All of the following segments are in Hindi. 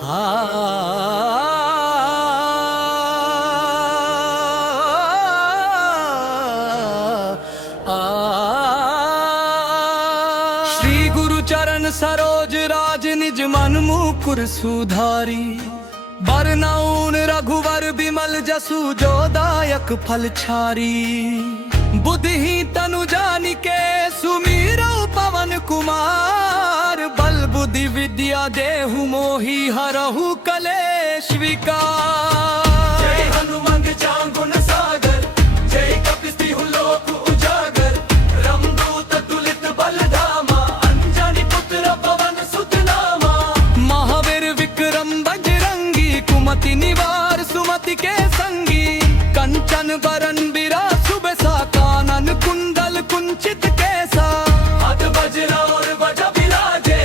श्री गुरु चरण सरोज राज निज मन मुकुर सुधारी। बरनउन रघुवर बिमल जसु जो दायक फल छारी। बुद्धि तनु जानिके सुमीरौ पवन कुमार। बल बुद्धि विद्या देहु मोहि हरहु कलेश विकार। जय हनुमंत चांगुन सागर, जय कपिस्तिहु लोक उजागर। रमदूत तुलित बलधामा, अंजनी पुत्र पवन सुत नामा। महावीर विक्रम बजरंगी, कुमति निवार सुमति के संगी। कंचन बरन बिरासु बेसा, कानन कुंडल कुंचित कैसा। हाथ वज्र और बज बिराजे,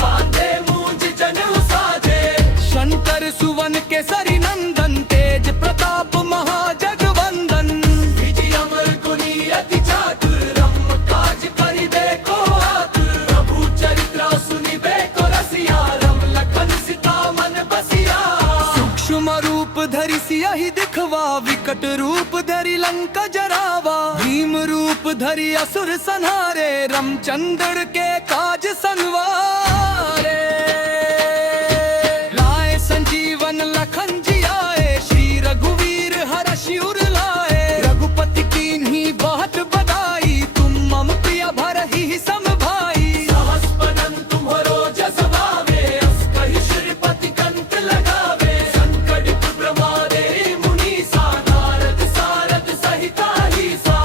कांधे मूंज जनेऊ साजे। शंकर सुवन केसरी नंदन, तेज प्रताप महाजगवंदन। विजय अमर गुनी अति चातुर, रम काज करिबे को आतुर। प्रभु चरित्र सुनिबे को रसिया, रम लखन सीता मन बसिया। सूक्ष्म रूप धरि सियहि दिखवा, विकट रूप धरि लंका जरावा। भीम रूप धरि असुर संहारे, रामचंद्र के काज संवारे। लाए संजीवन लखन जियाए, श्री रघुवीर हरषि उर लाए। रघुपति कीन्ही बहुत बड़ाई, तुम मम प्रिय भरहि सम भाई। सहस बदन तुम्हरो जस भावे, अस कहि श्रीपति कंठ लगावे। संकट ब्रह्मादे मुनीसा, नारद सारद सहिता ईसा।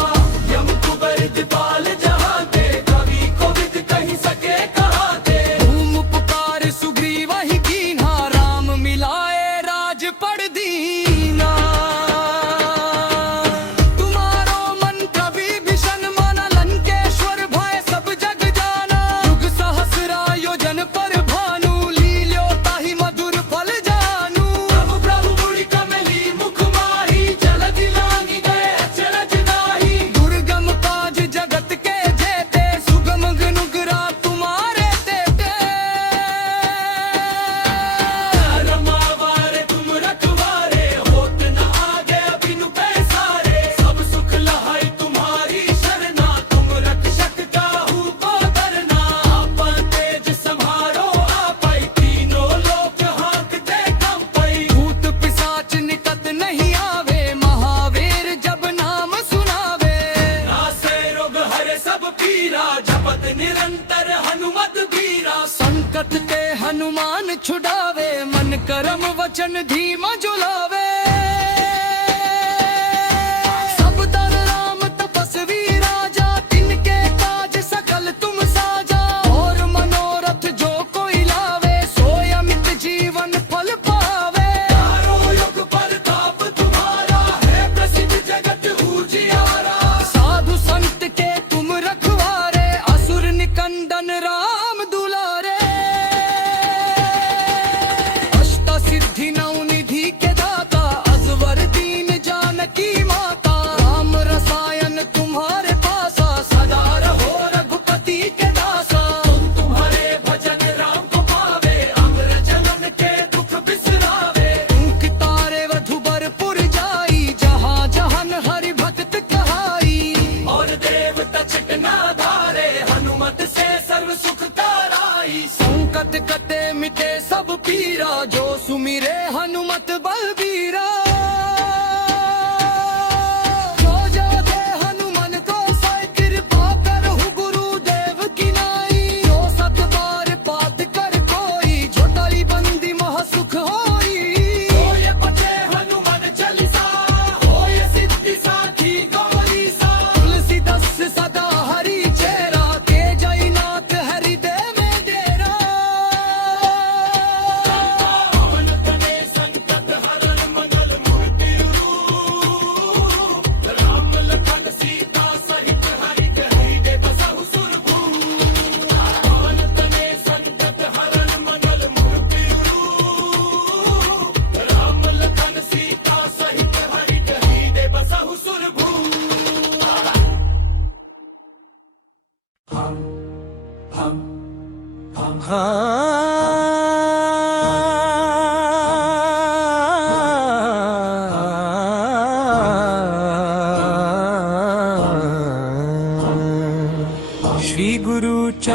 यम कुबर दिपाल जहाते, कवि कोविद कहि सके कहाते। धूम उपकार सुग्रीव ही कीन्हा, राम मिलाए राजपद दीना। तुम्हारो मंत्र विभीषण माना, लंकेश्वर भय सब जग जाना। युग सहस्र योजन पर भानु, लील्यो ताहि मधुर फल जानू। प्रभु प्रभु मुनि कमली मुख माही, जलधि लांघि गए अचरज दाही। दुर्गम काज जगत के जेते, सुगम अनुग्रह तुम्हारे तेते। रमावारे तुम रखवारे, होत न आगे अभिनु पैसारे। सब सुख लहाई तुम्हारी शरणा, तुम रक्षक काहू को डरना। आपन तेज सम्हारो आपै, तीनों लोक हांकते कंपै। भूत पिशाच निकट नहीं आवे, महावीर जब नाम सुनावे। नासे रोग हरे सब पीरा, जपत निरंतर हनुमत बीरा। संकट ते हनुमान छुड़ावे, मन करम वचन धीमा जुलावे। सब दर राम तपस्वी राजा, तिनके काज सकल तुम साजा। और मनोरथ जो कोई लावे, सोय अमित जीवन फल पावे। चारों युग प्रताप तुम्हारा, है प्रसिद्ध जगत उजियारा। साधु संत के तुम रखवारे, असुर निकंदन राम दुलारे। अष्ट सिद्धि नौ निधि के दाता,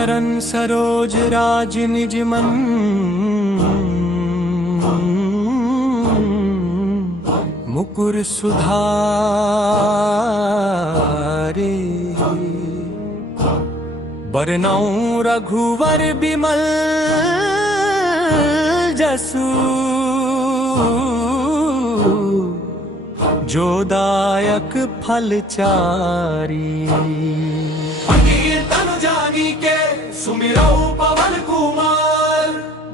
बरन सरोज राज निज मन, मुकुर सुधारे। बरनउँ रघुवर बिमल जसु, जो दायक फल चारी। तनु जानी के सुमिरौ पवन कुमार,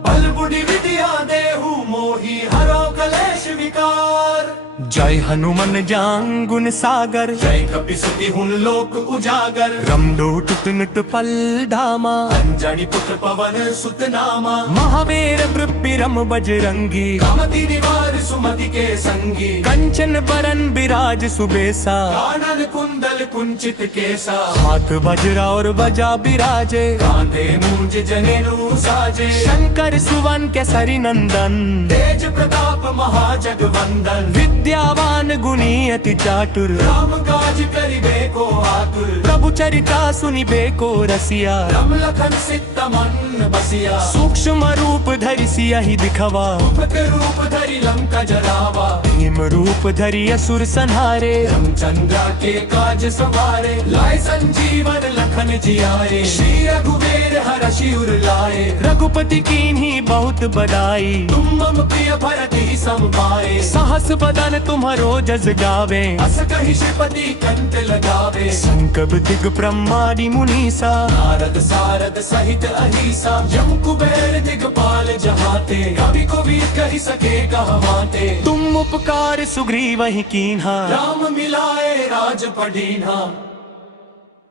बल बुद्धि विद्या देहु मोहि हरौ कलेश विकार। जय हनुमान ज्ञान गुण सागर, जय कपीसति हुन लोक उजागर। रमदूत नुत पल धामा, अंजनी पुत्र पवन सुत नामा। महावीर विक्रम बजरंगी, कामति निवार सुमति के संगी। कंचन बरन बिराज सुबेसा, कानन कुंडल कुंचित केसा। हाथ वज्र और बजा बिराजे, कांधे मूंज जनेऊ साजे। शंकर सुवन केसरी नंदन, तेज प्रताप महाजगवंदन। विद्यावान गुणी अति चातुर, राम काज करिबे को आतुर। प्रभु चरिता सुनिबे को रसिया, राम लखन सीता मन बसिया। सूक्ष्म रूप धरि सियहि दिखवा, रूप धरि लंका जरावा। भीम रूप धरि असुर संहारे, रामचंद्र के काज सवारे। लाए संजीवन लखन जियाए, श्री रघुवीर हरषि उर लाए। रघुपति कीन्ही बहुत बड़ाई, तुम मम प्रिय भरति सम भाई। सहस बदन तुम्हारो जस गावे, अस कहि श्रीपति कंठ लगावे। संकट दिग ब्रह्मादि मुनीसा, नारद सारद सहित अहिसा। जम कुबेर दिगपाल जहाते, कवि कोविद कहि सके कहमाते। तुम उपकार सुग्रीवहि कीन्हा, राम मिलाए राजपदीन्हा।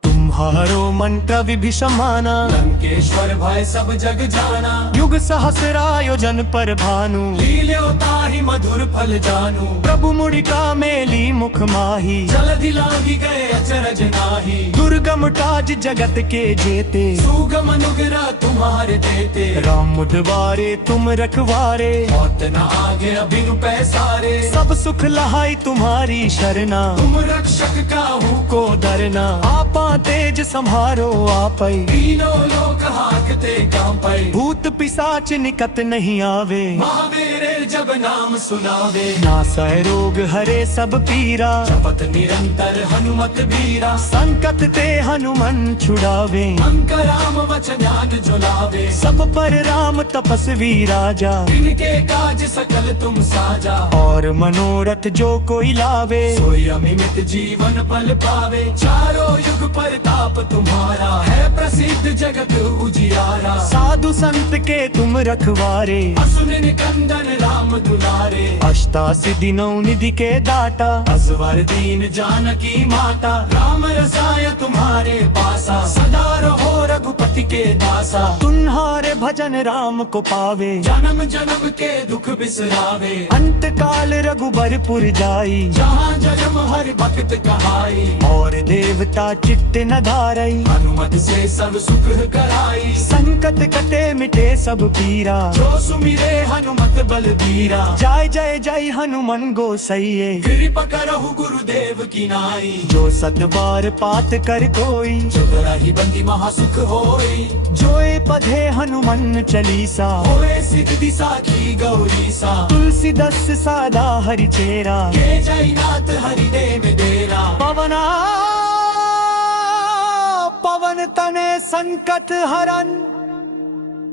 तुम्हारो मंत्र विभीषण माना, लंकेश्वर भय सब जग जाना। युग सहस्रायोजन पर भानु, लील्यो ताहि मधुर फल जानू। प्रभु मुड़िका मेली मुख माही, जलधि लांघि गए अचरज नाहि। दुर्गम काज जगत के जेते, सुगम अनुग्रह तुम्हारे देते। राम द्वारे तुम रखवारे, मौत न आगे अभिनु पैसारे। सब सुख लहाई तुम्हारी शरणा, तुम रक्षक काहू को डरना। आपा तेज संहारो आपै, तीनों लोक हाकते कांपै। भूत पिशाच निकट नहीं आवे, महावीर जब नाम सुनावे। नासै रोग हरे सब पीरा, जपत निरंतर हनुमत बीरा। संकट ते हनुमान छुड़ावे, अंक राम वचन ध्यान जुलावे। सब पर राम तपस्वी राजा, इनके काज सकल तुम साजा। और मनोरथ जो कोई लावे, सोई अमित जीवन फल पावे। चारों युग पर ताप तुम्हारा, है प्रसिद्ध जगत उजियारा। साधु संत के तुम रखवारे, असुर निकंदन राम दुलारे। अष्टासिद्धि नौ निधि के दाता, असवर दीन जानकी माता। राम रसाय तुम्हारे पासा, सदा रहो रघुपति के दासा। तुम्हारे भजन राम को पावे, जन्म जन्म के दुख बिसरावे। अंत काल रघुबरपुर जाई, जहाँ जन्म हरि भक्त कहाई। और देवता चित्त न धारई, हनुमत से सब सुख कराई। संकट कटे मिटे सब पीरा, जो सुमिरे हनुमत बलबीरा। जय जय जय हनुमान गोसैये, कृपा करहु गुरुदेव की नाई। जो सत बार पाठ कर कोई, चतुराई बंदी महासुख होई। जोए पढ़े हनुमान चालीसा, होए सिद्धि साखी गौरीसा। तुलसीदास सादा हरि चेरा, के जय नाथ हरि देव डेरा। पवना पवन तने संकट हरन,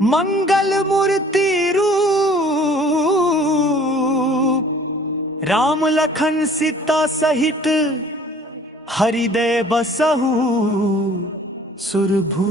मंगल मूर्ति रूप। राम लखन सीता सहित, हृदय बसहु सुरभूप।